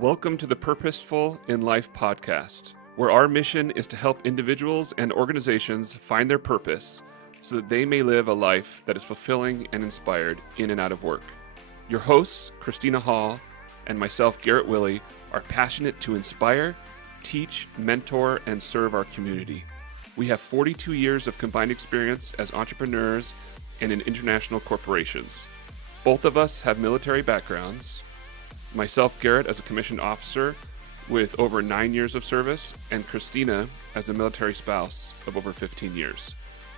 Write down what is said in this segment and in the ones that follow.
Welcome to the Purposeful in Life podcast, where our mission is to help individuals and organizations find their purpose so that they may live a life that is fulfilling and inspired in and out of work. Your hosts, Christina Hall and myself, Garrett Willey, are passionate to inspire, teach, mentor, and serve our community. We have 42 years of combined experience as entrepreneurs and in international corporations. Both of us have military backgrounds. Myself, Garrett, as a commissioned officer with over 9 years of service, and Christina as a military spouse of over 15 years.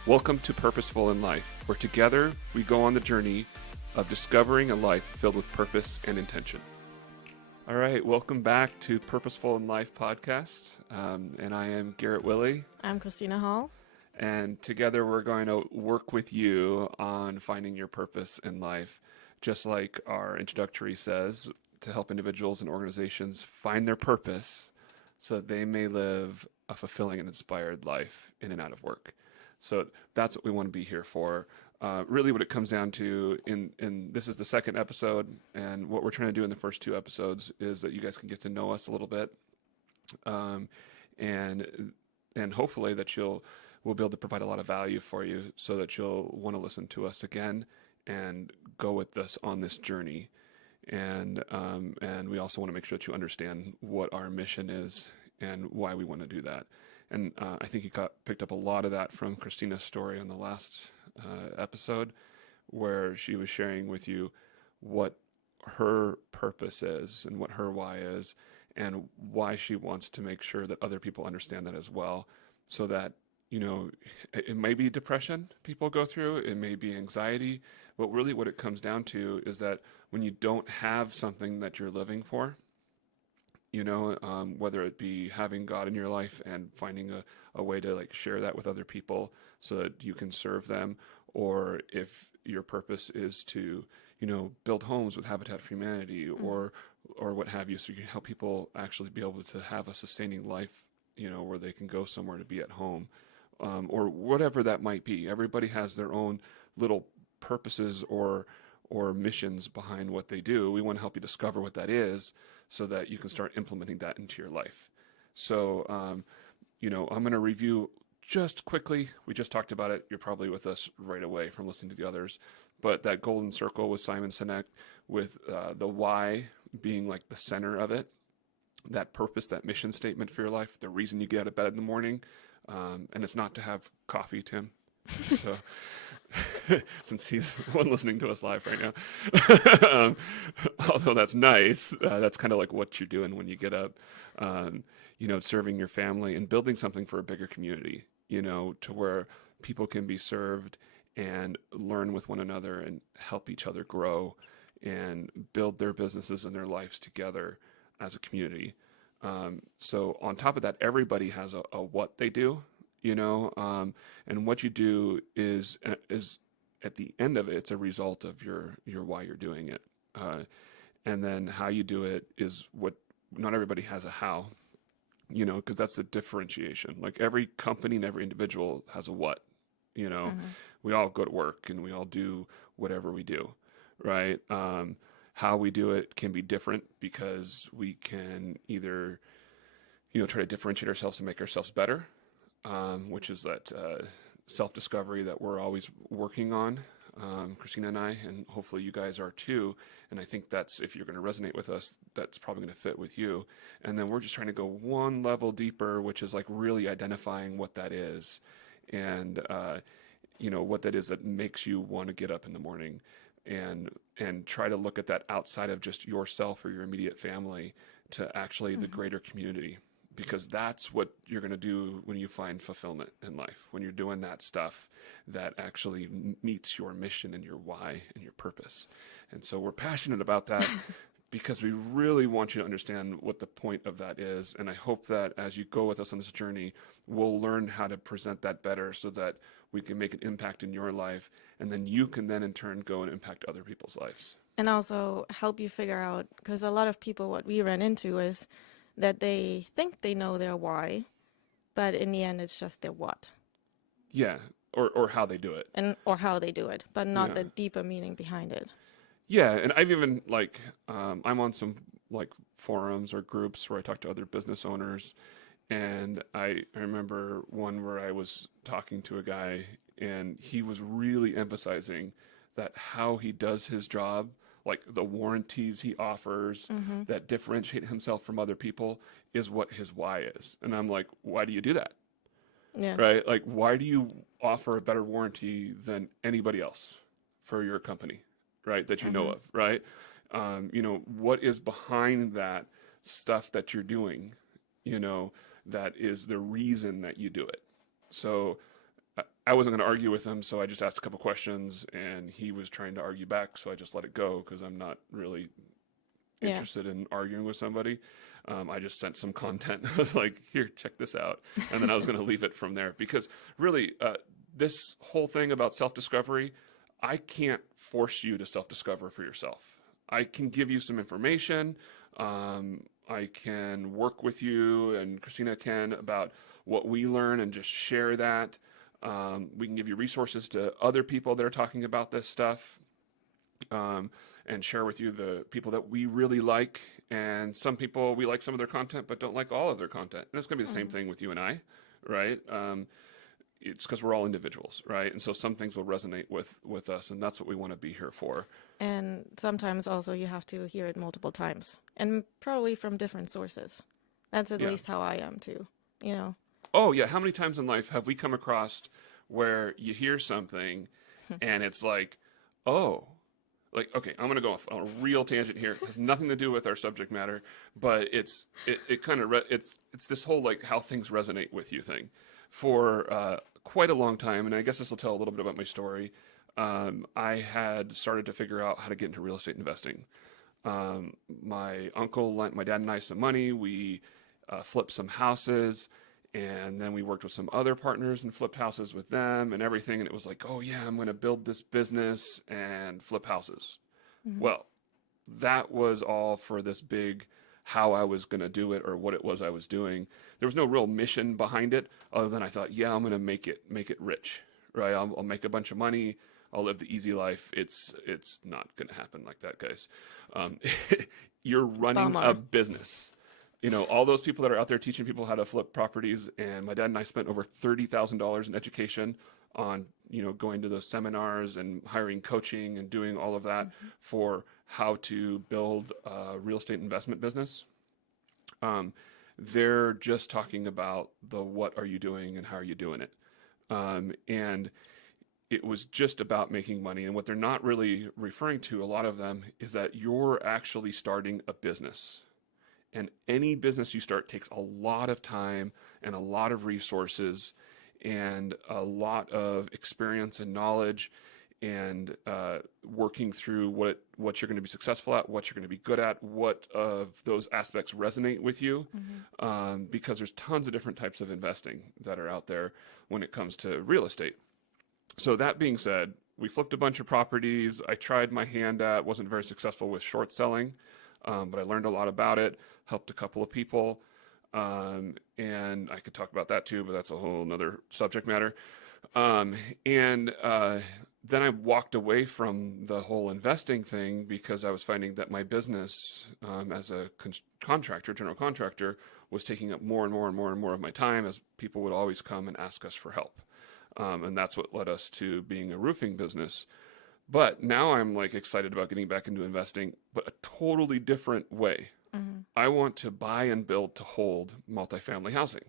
Welcome to Purposeful in Life, where together we go on the journey of discovering a life filled with purpose and intention. All right, welcome back to Purposeful in Life podcast, and I am Garrett Willey. I'm Christina Hall. And together we're going to work with you on finding your purpose in life, just like our introductory says, to help individuals and organizations find their purpose so that they may live a fulfilling and inspired life in and out of work. So that's what we want to be here for. Really what it comes down to in this is the second episode, and what we're trying to do in the first two episodes is that you guys can get to know us a little bit, and hopefully that we'll be able to provide a lot of value for you so that you'll want to listen to us again and go with us on this journey. And we also want to make sure that you understand what our mission is and why we want to do that. And I think you picked up a lot of that from Christina's story on the last episode, where she was sharing with you what her purpose is and what her why is, and why she wants to make sure that other people understand that as well, so that, you know, it may be depression people go through, it may be anxiety, but really what it comes down to is that when you don't have something that you're living for, you know, whether it be having God in your life and finding a way to like share that with other people so that you can serve them, or if your purpose is to, you know, build homes with Habitat for Humanity or what have you, so you can help people actually be able to have a sustaining life, you know, where they can go somewhere to be at home, or whatever that might be. Everybody has their own little purposes or missions behind what they do. We want to help you discover what that is so that you can start implementing that into your life. So, you know, I'm going to review just quickly. We just talked about it. You're probably with us right away from listening to the others. But that golden circle with Simon Sinek, with the why being like the center of it, that purpose, that mission statement for your life, the reason you get out of bed in the morning, and it's not to have coffee, Tim. So, since he's the one listening to us live right now, although that's nice, that's kind of like what you're doing when you get up, you know, serving your family and building something for a bigger community, you know, to where people can be served and learn with one another and help each other grow and build their businesses and their lives together as a community. So on top of that, everybody has a what they do, you know, and what you do is at the end of it, it's a result of your why you're doing it. And then how you do it is what, not everybody has a how, you know, because that's the differentiation. Like every company and every individual has a what, you know. We all go to work and we all do whatever we do, right? How we do it can be different because we can either, you know, try to differentiate ourselves and make ourselves better, which is that self-discovery that we're always working on, Christina and I, and hopefully you guys are too. And I think that's, if you're going to resonate with us, that's probably going to fit with you. And then we're just trying to go one level deeper, which is like really identifying what that is, and you know, what that is that makes you want to get up in the morning, and try to look at that outside of just yourself or your immediate family to actually the greater community. Because that's what you're going to do when you find fulfillment in life, when you're doing that stuff that actually meets your mission and your why and your purpose. And so we're passionate about that because we really want you to understand what the point of that is. And I hope that as you go with us on this journey, we'll learn how to present that better so that we can make an impact in your life. And then you can then in turn go and impact other people's lives. And also help you figure out, because a lot of people, what we run into is that they think they know their why, but in the end, it's just their what. Yeah, or how they do it. Or how they do it, but not the deeper meaning behind it. Yeah, and I've even, like, I'm on some like forums or groups where I talk to other business owners. And I remember one where I was talking to a guy and he was really emphasizing that how he does his job, like the warranties he offers Mm-hmm. that differentiate himself from other people, is what his why is. And I'm like, why do you do that? Yeah. Right? Like, why do you offer a better warranty than anybody else for your company, right? That you know Mm-hmm. of, right? What is behind that stuff that you're doing, you know, that is the reason that you do it. So I wasn't going to argue with him, so I just asked a couple questions, and he was trying to argue back, so I just let it go because I'm not really Yeah. interested in arguing with somebody. I just sent some content. I was like, here, check this out. And then I was going to leave it from there because really, this whole thing about self discovery, I can't force you to self discover for yourself. I can give you some information. I can work with you, and Christina can, about what we learn and just share that. We can give you resources to other people that are talking about this stuff. And share with you the people that we really like. And some people, we like some of their content, but don't like all of their content. And it's going to be the same Mm-hmm. thing with you and I, right? It's because we're all individuals, right? And so some things will resonate with us, and that's what we want to be here for. And sometimes also you have to hear it multiple times and probably from different sources. That's at Yeah. least how I am too, you know. Oh, yeah. How many times in life have we come across where you hear something and it's like, oh, like, okay, I'm going to go off on a real tangent here. It has nothing to do with our subject matter, but it kind of it's this whole like how things resonate with you thing for quite a long time. And I guess this will tell a little bit about my story. I had started to figure out how to get into real estate investing. My uncle lent my dad and I some money. We flipped some houses, and then we worked with some other partners and flipped houses with them and everything. And it was like, oh yeah, I'm going to build this business and flip houses. Mm-hmm. Well, that was all for this big how I was going to do it or what it was I was doing. There was no real mission behind it other than I thought, yeah, I'm going to make it rich, right? I'll make a bunch of money. I'll live the easy life. It's not going to happen like that, guys. Um, you're running a Bummer. business. All those people that are out there teaching people how to flip properties, and my dad and I spent over $30,000 in education on, going to those seminars and hiring coaching and doing all of that for how to build a real estate investment business. They're just talking about the what are you doing and how are you doing it. And it was just about making money. And what they're not really referring to, a lot of them, is that you're actually starting a business. And any business you start takes a lot of time and a lot of resources and a lot of experience and knowledge and working through what you're going to be successful at, what you're going to be good at, what of those aspects resonate with you, because there's tons of different types of investing that are out there when it comes to real estate. So that being said, we flipped a bunch of properties. I tried my hand at, wasn't very successful with short selling, but I learned a lot about it, helped a couple of people, and I could talk about that too, but that's a whole nother subject matter. And then I walked away from the whole investing thing because I was finding that my business as a contractor, general contractor, was taking up more and more and more and more of my time as people would always come and ask us for help. And that's what led us to being a roofing business. But now I'm like excited about getting back into investing, but a totally different way. Mm-hmm. I want to buy and build to hold multifamily housing,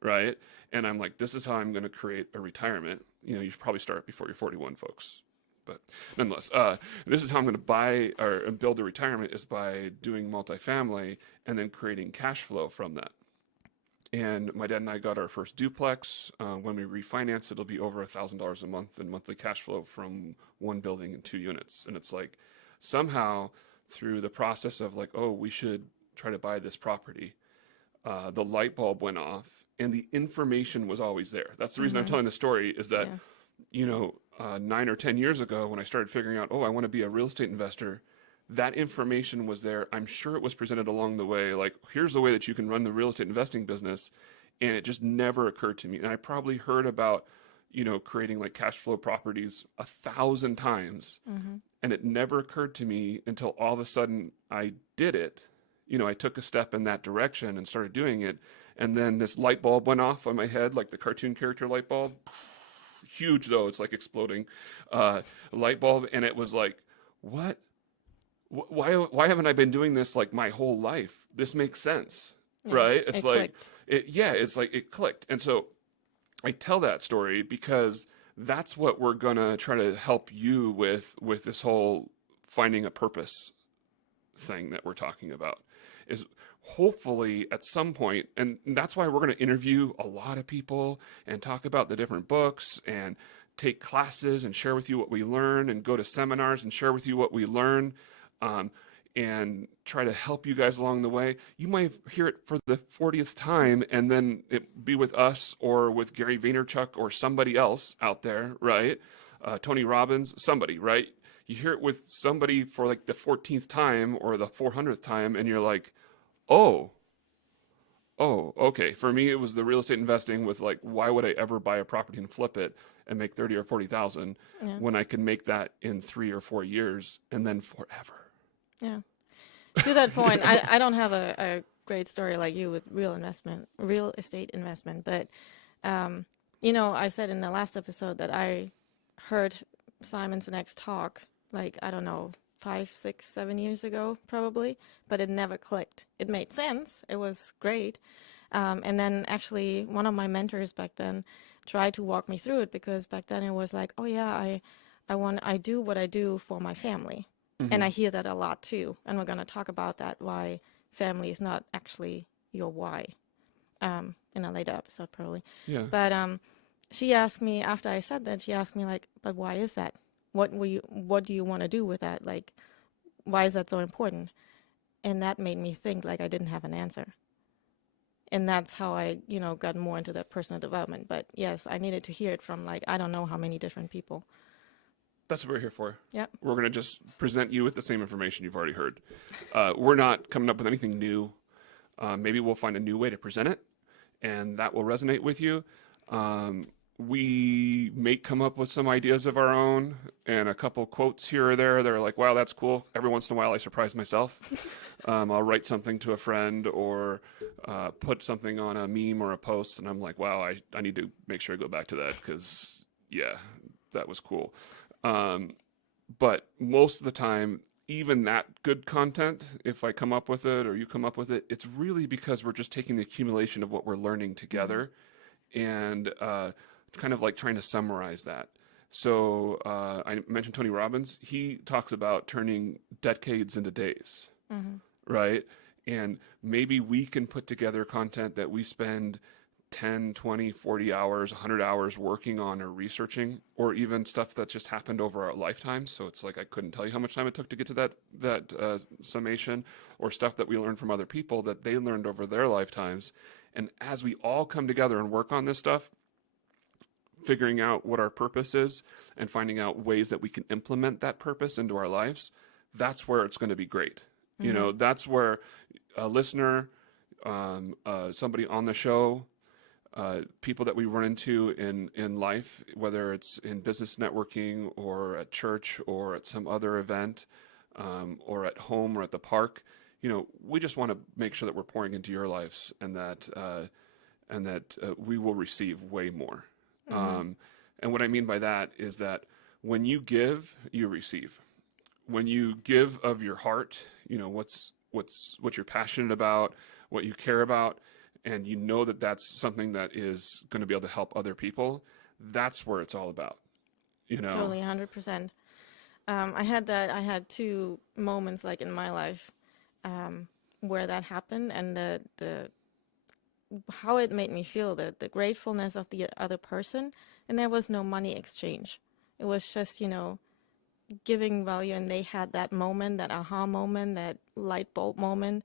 right? And I'm like, this is how I'm going to create a retirement. You should probably start before you're 41, folks. But nonetheless, this is how I'm going to buy or build a retirement, is by doing multifamily and then creating cash flow from that. And my dad and I got our first duplex. When we refinance, it'll be over $1,000 a month in monthly cash flow from one building and 2 units. And it's like somehow through the process of like, oh, we should try to buy this property, the light bulb went off and the information was always there. That's the reason I'm telling the story, is that, Yeah. 9 or 10 years ago when I started figuring out, oh, I want to be a real estate investor, that information was there. I'm sure it was presented along the way. Like, here's the way that you can run the real estate investing business. And it just never occurred to me. And I probably heard about, creating like cash flow properties 1,000 times. Mm-hmm. And it never occurred to me until all of a sudden I did it. I took a step in that direction and started doing it. And then this light bulb went off on my head, like the cartoon character light bulb. Huge though, it's like exploding light bulb. And it was like, what? Why haven't I been doing this like my whole life? This makes sense, Yeah, right? It's it like, clicked. it's like it clicked. And so I tell that story because that's what we're gonna try to help you with this whole finding a purpose thing that we're talking about is hopefully at some point, and that's why we're going to interview a lot of people and talk about the different books and take classes and share with you what we learn and go to seminars and share with you what we learn, and try to help you guys along the way. You might hear it for the 40th time and then it be with us or with Gary Vaynerchuk or somebody else out there, right? Tony Robbins, somebody, right? You hear it with somebody for like the 14th time or the 400th time, and you're like, oh, okay. For me, it was the real estate investing with like, why would I ever buy a property and flip it and make 30 or 40,000 Yeah. when I can make that in 3 or 4 years and then forever? Yeah. To that point, I don't have a great story like you with real estate investment, but I said in the last episode that I heard Simon Sinek's talk, like, I don't know, 5, 6, 7 years ago, probably, but it never clicked. It made sense. It was great. And then actually one of my mentors back then tried to walk me through it, because back then it was like, oh yeah, I do what I do for my family. And I hear that a lot too. And we're going to talk about that, why family is not actually your why, in a later episode probably. Yeah. But she asked me, after I said that, she asked me like, but why is that? What do you want to do with that? Like, why is that so important? And that made me think like I didn't have an answer. And that's how I, got more into that personal development. But yes, I needed to hear it from like, I don't know how many different people. That's what we're here for. Yep. We're going to just present you with the same information you've already heard. We're not coming up with anything new. Maybe we'll find a new way to present it, and that will resonate with you. We may come up with some ideas of our own and a couple quotes here or there that are like, wow, that's cool. Every once in a while I surprise myself. I'll write something to a friend or put something on a meme or a post, and I'm like, wow, I need to make sure I go back to that because, yeah, that was cool. But most of the time, even that good content, if I come up with it or you come up with it, it's really because we're just taking the accumulation of what we're learning together and kind of like trying to summarize that. So I mentioned Tony Robbins. He talks about turning decades into days, right? And maybe we can put together content that we spend 10, 20, 40 hours, 100 hours working on or researching, or even stuff that just happened over our lifetimes. So it's like I couldn't tell you how much time it took to get to that summation, or stuff that we learned from other people that they learned over their lifetimes. And as we all come together and work on this stuff, figuring out what our purpose is and finding out ways that we can implement that purpose into our lives, that's where it's going to be great. That's where a listener, somebody on the show, people that we run into in life, whether it's in business networking or at church or at some other event, or at home or at the park, we just want to make sure that we're pouring into your lives and that we will receive way more. And what I mean by that is that when you give, you receive. When you give of your heart, what you're passionate about, what you care about, and that that's something that is going to be able to help other people, that's where it's all about. Totally, 100%. I had 2 moments like in my life where that happened, and the how it made me feel, the gratefulness of the other person, and there was no money exchange. It was just, giving value, and they had that moment, that aha moment, that light bulb moment,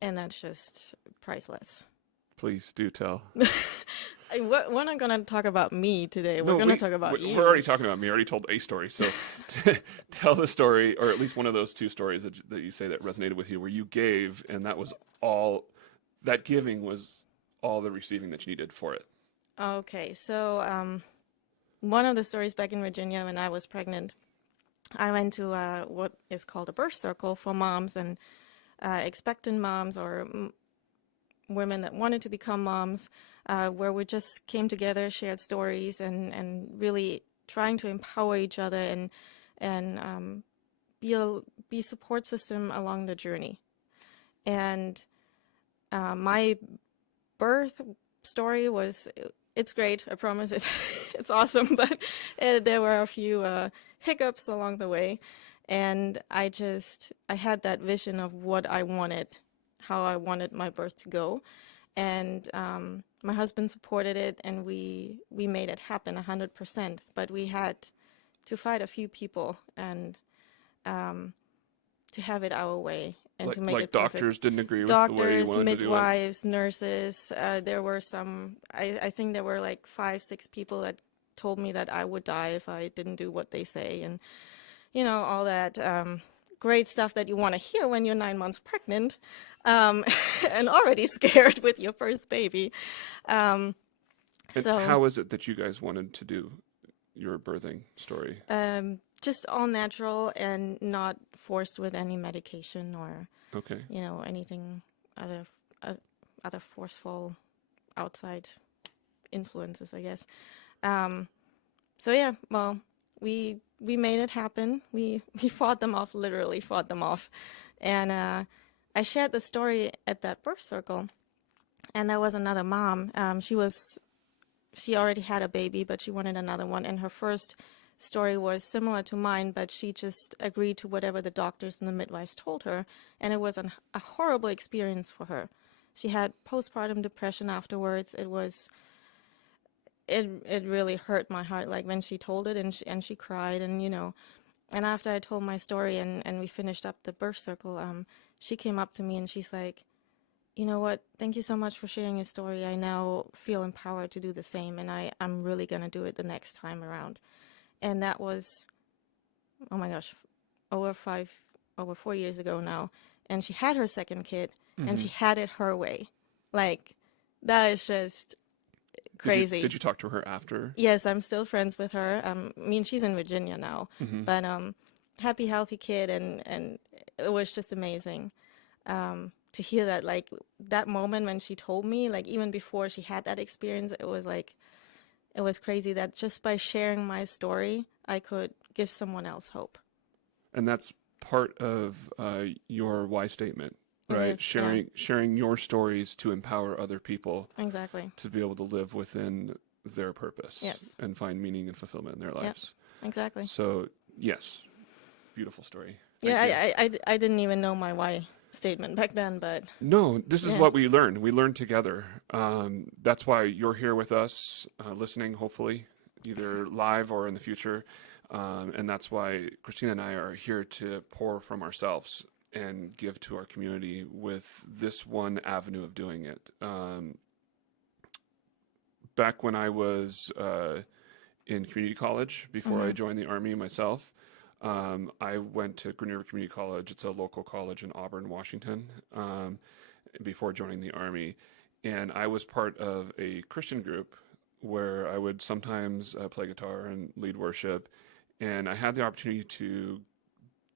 and that's just priceless. Please do tell. We're not going to talk about me today. We're going to talk about you. We're already talking about me. I already told a story. So tell the story, or at least one of those 2 stories that you say that resonated with you, where you gave, and that was all, that giving was all the receiving that you needed for it. Okay, so one of the stories back in Virginia when I was pregnant, I went to what is called a birth circle for moms, and expectant moms or women that wanted to become moms, where we just came together, shared stories, and really trying to empower each other and be support system along the journey. And my birth story was, it's great, I promise. It's awesome, but there were a few hiccups along the way. And I had that vision of what I wanted, how I wanted my birth to go. And my husband supported it, and we made it happen 100%. But we had to fight a few people and to have it our way and to make it perfect. Doctors didn't agree with Doctors, the way you wanted to do it? midwives, nurses. There were some, I think there were like 5-6 people that told me that I would die if I didn't do what they say. And, all that great stuff that you want to hear when you're 9 months pregnant and already scared with your first baby. And how is it that you guys wanted to do your birthing story? Just all natural and not forced with any medication or, okay, anything other forceful outside influences, I guess. So yeah, well, we made it happen. We fought them off, literally fought them off. And I shared the story at that birth circle, and there was another mom. She already had a baby, but she wanted another one, and her first story was similar to mine, but she just agreed to whatever the doctors and the midwives told her, and it was a horrible experience for her. She had postpartum depression afterwards. It really hurt my heart, like when she told it, and she cried, and and after I told my story and we finished up the birth circle, she came up to me and she's like, you know what, thank you so much for sharing your story. I now feel empowered to do the same, and I'm really gonna do it the next time around. And that was, oh my gosh, over 4 years ago now. And she had her second kid, and she had it her way. Like, that is just crazy. Did you talk to her after? Yes, I'm still friends with her. She's in Virginia now, but happy, healthy kid, and it was just amazing to hear that. Like, that moment when she told me, like, even before she had that experience, it was crazy that just by sharing my story, I could give someone else hope. And that's part of your why statement, right? Sharing your stories to empower other people. Exactly. To be able to live within their purpose. Yes. And find meaning and fulfillment in their lives. Yep, exactly. So, yes, beautiful story. I didn't even know my why statement back then, but no, this is what we learned. We learned together. That's why you're here with us, listening, hopefully, either live or in the future. And that's why Christina and I are here to pour from ourselves and give to our community with this one avenue of doing it. Back when I was in community college, before I joined the Army myself, I went to Green River Community College. It's a local college in Auburn, Washington, before joining the Army. And I was part of a Christian group where I would sometimes play guitar and lead worship. And I had the opportunity to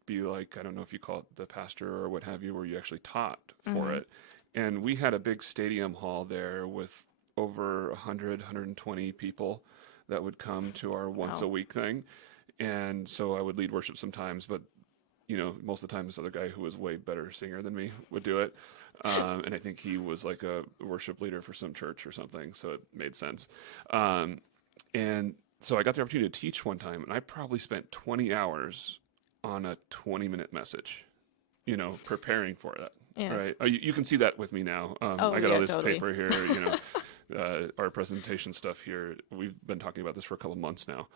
be like, I don't know if you call it the pastor or what have you, where you actually taught for it. And we had a big stadium hall there with over 100, 120 people that would come to our once a week thing. And so I would lead worship sometimes, but most of the time this other guy who was way better singer than me would do it. And I think he was like a worship leader for some church or something, so it made sense. And so I got the opportunity to teach one time, and I probably spent 20 hours on a 20-minute message, preparing for that. Yeah. Right? You can see that with me now. I got all this paper here, our presentation stuff here. We've been talking about this for a couple of months now.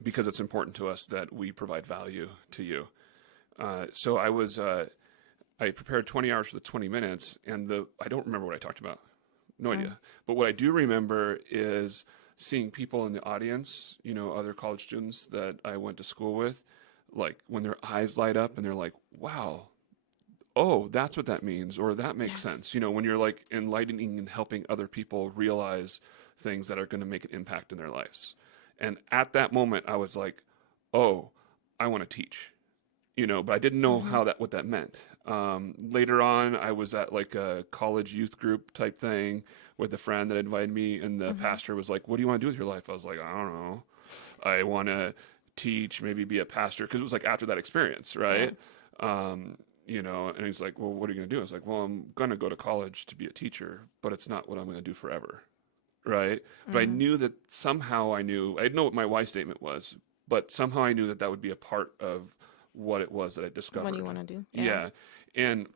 Because it's important to us that we provide value to you. So I prepared 20 hours for the 20 minutes, and I don't remember what I talked about. No idea. But what I do remember is seeing people in the audience, other college students that I went to school with, like when their eyes light up and they're like, wow, oh, that's what that means, or that makes sense. When you're like enlightening and helping other people realize things that are going to make an impact in their lives. And at that moment, I was like, oh, I want to teach. but I didn't know Mm-hmm. what that meant. Later on, I was at like a college youth group type thing with a friend that invited me, and the Mm-hmm. pastor was like, "What do you want to do with your life?" I was like, "I don't know. I want to teach, maybe be a pastor," because it was like after that experience, Yeah. right? Um, and he's like, "Well, what are you going to do?" I was like, "Well, I'm going to go to college to be a teacher, but it's not what I'm going to do forever." Right? But I Mm-hmm. knew that somehow I knew, I didn't know what my why statement was, but somehow I knew that that would be a part of what it was that I What do you discovered. want to do? Yeah. Yeah. And,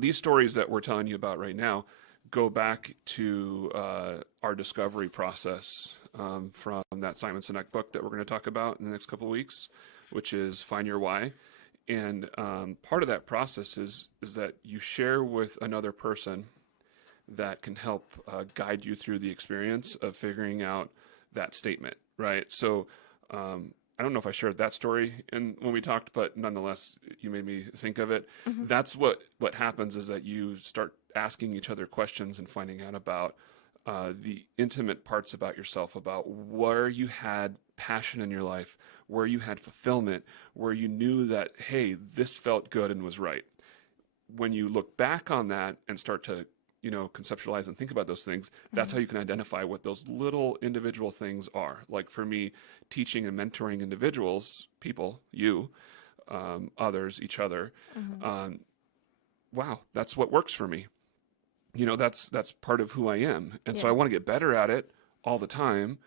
these stories that we're telling you about right now go back to our discovery process from that Simon Sinek book that we're going to talk about in the next couple of weeks, which is Find Your Why. And part of that process is that you share with another person that can help guide you through the experience of figuring out that statement, right? So I don't know if I shared that story when we talked, but nonetheless, you made me think of it. Mm-hmm. That's what happens is that you start asking each other questions and finding out about the intimate parts about yourself, about where you had passion in your life, where you had fulfillment, where you knew that, hey, this felt good and was right. When you look back on that and start to conceptualize and think about those things, that's Mm-hmm. how you can identify what those little individual things are. Like for me, teaching and mentoring individuals, people, you, others, each other. Mm-hmm. Um, wow, that's what works for me. That's part of who I am, and so I Yeah. want to get better at it all the time.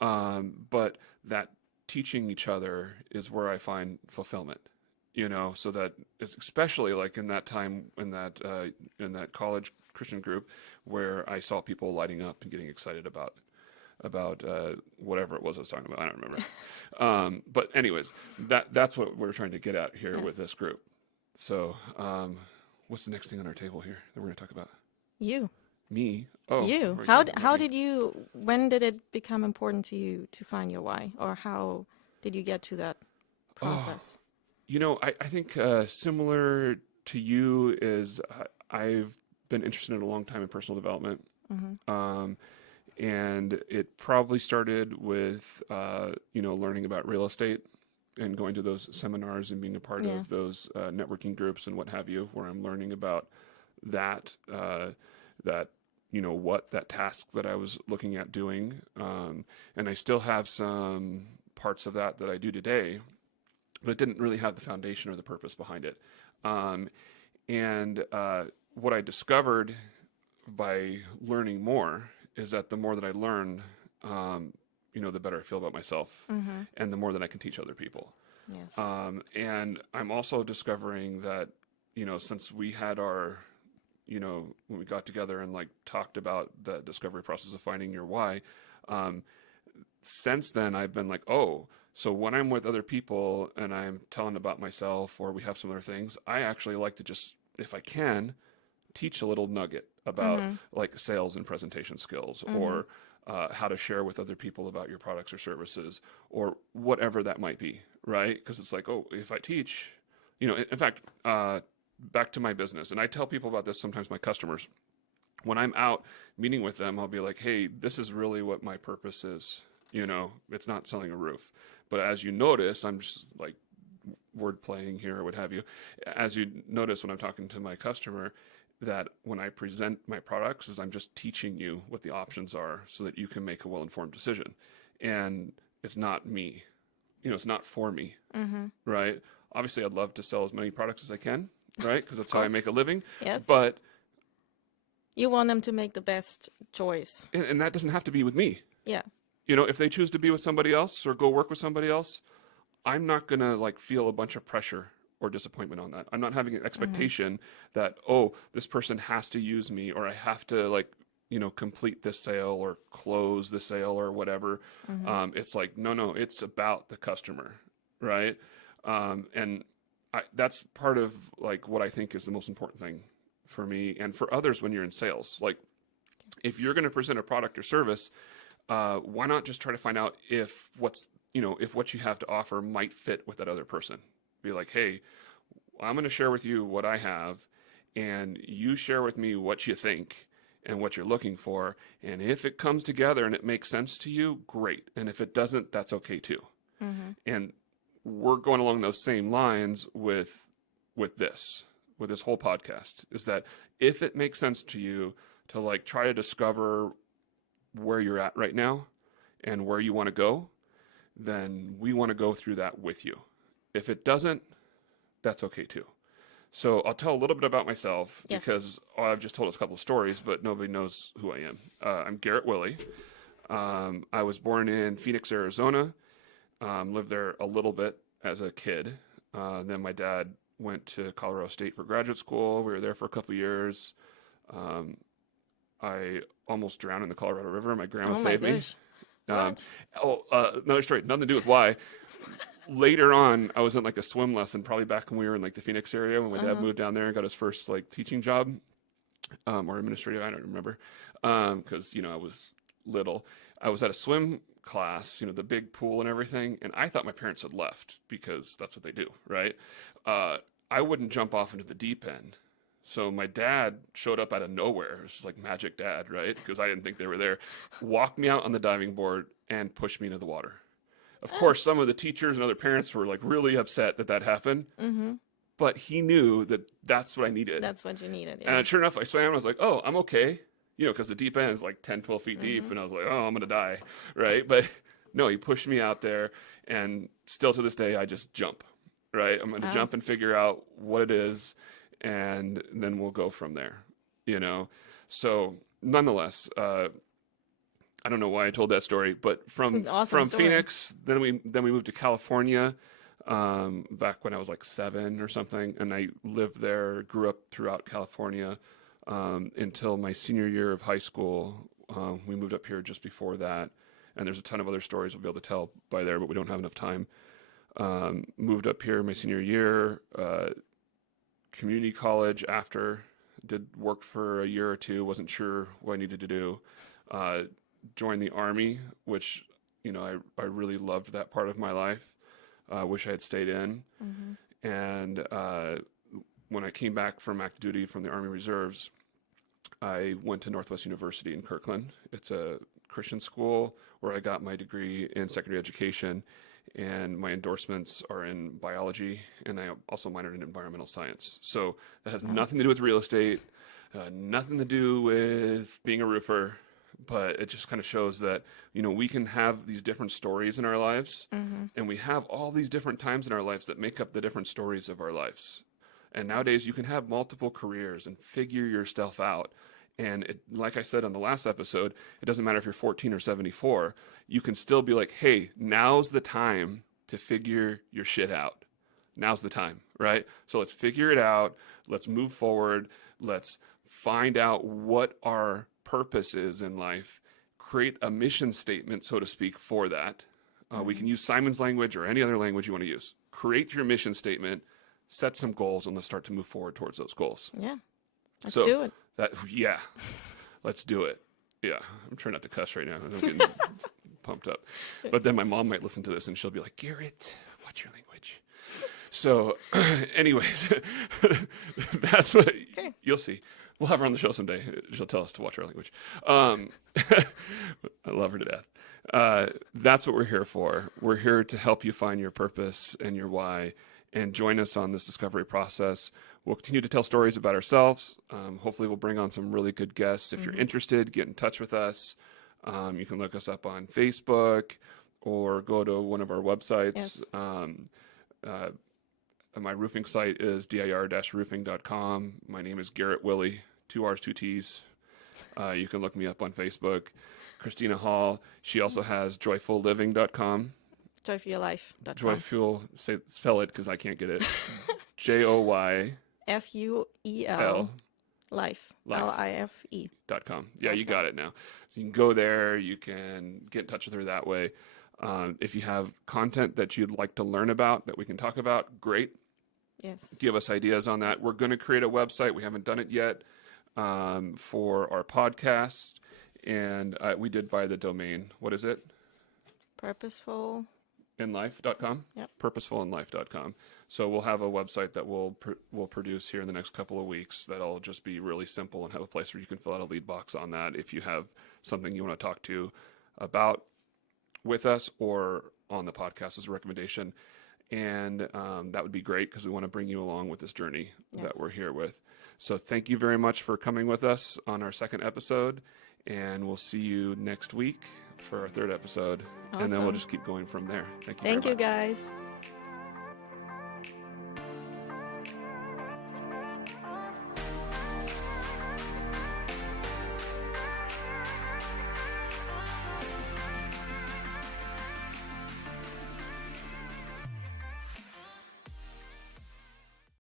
But that teaching each other is where I find fulfillment. So that it's especially like in that time in that college Christian group where I saw people lighting up and getting excited about whatever it was I was talking about. I don't remember. But anyways, that's what we're trying to get at here Yes. with this group. So, what's the next thing on our table here that we're going to talk about? You. Me? Oh, You. right, How talking about how me. did you? When did it become important to you to find your why, or how did you get to that Oh, process? I think similar to you is I've been interested in a long time in personal development. Mm-hmm. Um, and it probably started with learning about real estate and going to those seminars and being a part Yeah. of those networking groups and what have you, where I'm learning about that that what that task that I was looking at doing, and I still have some parts of that I do today, but it didn't really have the foundation or the purpose behind it. Um, and what I discovered by learning more is that the more that I learn, the better I feel about myself, Mm-hmm. and the more that I can teach other people. Yes. And I'm also discovering that, since we had our, when we got together and like talked about the discovery process of finding your why, um, since then I've been like, oh, so when I'm with other people and I'm telling about myself or we have some other things, I actually like to just, if I can, teach a little nugget about Mm-hmm. like sales and presentation skills Mm-hmm. or how to share with other people about your products or services or whatever that might be, right? Because it's like, oh, if I teach, in fact, back to my business, and I tell people about this sometimes, my customers, when I'm out meeting with them, I'll be like, hey, this is really what my purpose is. It's not selling a roof. But as you notice, I'm just like word playing here or what have you. As you notice when I'm talking to my customer, that when I present my products is I'm just teaching you what the options are so that you can make a well-informed decision. And it's not me. It's not for me, Mm-hmm. right? Obviously, I'd love to sell as many products as I can, right? Because Of that's how I course. make a living. Yes. But You want them to make the best choice. and that doesn't have to be with me. Yeah. If they choose to be with somebody else or go work with somebody else, I'm not gonna like feel a bunch of pressure or disappointment on that. I'm not having an Mm-hmm. expectation that, oh, this person has to use me or I have to like complete this sale or close the sale or whatever. Mm-hmm. It's like no, it's about the customer, right? And that's part of like what I think is the most important thing for me and for others when you're in sales. Like if you're going to present a product or service, why not just try to find out if if what you have to offer might fit with that other person? Be like, hey, I'm going to share with you what I have, and you share with me what you think and what you're looking for. And if it comes together and it makes sense to you, great. And if it doesn't, that's okay too. Mm-hmm. And we're going along those same lines with this whole podcast, is that if it makes sense to you to like try to discover where you're at right now and where you want to go, then we want to go through that with you. If it doesn't, that's okay too. So I'll tell a little bit about myself, Yes. because I've just told us a couple of stories, but nobody knows who I am. I'm Garrett Willie. I was born in Phoenix, Arizona. Lived there a little bit as a kid. Then my dad went to Colorado State for graduate school. We were there for a couple of years. I almost drowned in the Colorado River. My grandma saved me. Another story, nothing to do with why. Later on, I was in like a swim lesson, probably back when we were in like the Phoenix area, when my dad moved down there and got his first like teaching job, or administrative, I don't remember, because I was little. I was at a swim class, the big pool and everything, and I thought my parents had left because that's what they do, right? I wouldn't jump off into the deep end. So my dad showed up out of nowhere. It was like magic dad, right? Because I didn't think they were there. Walked me out on the diving board and pushed me into the water. Of course, some of the teachers and other parents were like really upset that happened. Mm-hmm. But he knew that that's what I needed. That's what you needed. Yeah. And sure enough, I swam and I was like, oh, I'm okay. Because the deep end is like 10, 12 feet deep. And I was like, oh, I'm going to die, right? But no, he pushed me out there. And still to this day, I just jump, right? I'm going to jump and figure out what it is. And then we'll go from there, So nonetheless, I don't know why I told that story, but from Phoenix, then we moved to California, back when I was like 7 or something, and I lived there, grew up throughout California, until my senior year of high school. We moved up here just before that, and there's a ton of other stories we'll be able to tell by there, but we don't have enough time. Moved up here my senior year, community college after, did work for a year or two, wasn't sure what I needed to do. Joined the Army, which, I really loved that part of my life. Wish I had stayed in. Mm-hmm. And when I came back from active duty from the Army Reserves, I went to Northwest University in Kirkland. It's a Christian school where I got my degree in secondary education, and my endorsements are in biology, and I also minored in environmental science. So that has nothing to do with real estate, nothing to do with being a roofer, but it just kind of shows that, we can have these different stories in our lives, and we have all these different times in our lives that make up the different stories of our lives. And nowadays you can have multiple careers and figure yourself out. And like I said on the last episode, it doesn't matter if you're 14 or 74. You can still be like, hey, now's the time to figure your shit out. Now's the time, right? So let's figure it out. Let's move forward. Let's find out what our purpose is in life. Create a mission statement, so to speak, for that. We can use Simon's language or any other language you want to use. Create your mission statement, set some goals, and let's start to move forward towards those goals. Yeah. Let's do it. Let's do it. Yeah, I'm trying not to cuss right now. I'm getting pumped up. But then my mom might listen to this and she'll be like, Garrett, what's your language? So anyways, that's what you'll see. We'll have her on the show someday. She'll tell us to watch our language. I love her to death. That's what we're here for. We're here to help you find your purpose and your why, and join us on this discovery process. We'll continue to tell stories about ourselves. Hopefully we'll bring on some really good guests. If you're interested, get in touch with us. You can look us up on Facebook or go to one of our websites. Yes. My roofing site is dir-roofing.com. My name is Garrett Willie, 2 R's, 2 T's. You can look me up on Facebook. Christina Hall, she also has joyfulliving.com. Joyfullife.com. Joyful, spell it because I can't get it. Joy Fuel life. Life.com. Yeah, you got it now. So you can go there. You can get in touch with her that way. If you have content that you'd like to learn about that we can talk about, great. Yes. Give us ideas on that. We're going to create a website. We haven't done it yet for our podcast. And we did buy the domain. What is it? Purposefulinlife.com. Yep. Purposefulinlife.com. So we'll have a website that we'll produce here in the next couple of weeks that'll just be really simple and have a place where you can fill out a lead box on that if you have something you want to talk to about with us or on the podcast as a recommendation. And that would be great because we want to bring you along with this journey Yes. that we're here with. So thank you very much for coming with us on our second episode. And we'll see you next week for our third episode. And then we'll Awesome. just keep going from there. Thank you Thank very you, much. guys.